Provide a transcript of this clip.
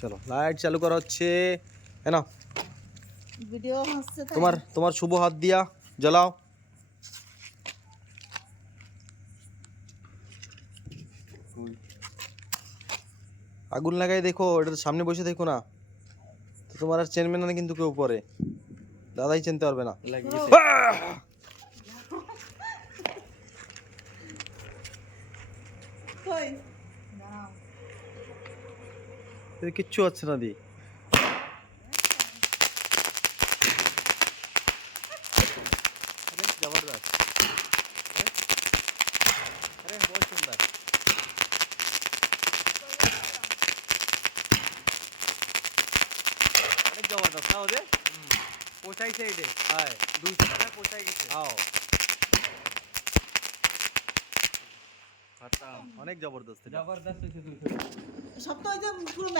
চলো লাইট চালু করা হচ্ছে, है ना? ভিডিও হচ্ছে তাই তোমার শুভ হাত দিয়া জ্বালাও। আগুন লাগাই দেখো, এটা সামনে বসে দেখো না, তো তোমার আর চেনবে না কিন্তু কেউ পরে, দাদাই চিনতে পারবে না। কই দাঁড়াও এর কিচ্ছু হচ্ছে না দি। জবরদস্ত, আরে বহুত সুন্দর, অনেক জবরদস্ত না ওদের। পোষাইছে এইটা, হ্যাঁ 200 টাকা পোষাই গেছে। আও, খতম, অনেক জবরদস্ত এটা। জবরদস্ত হয়েছে 200 টাকা। সব তো ওই যে পুরো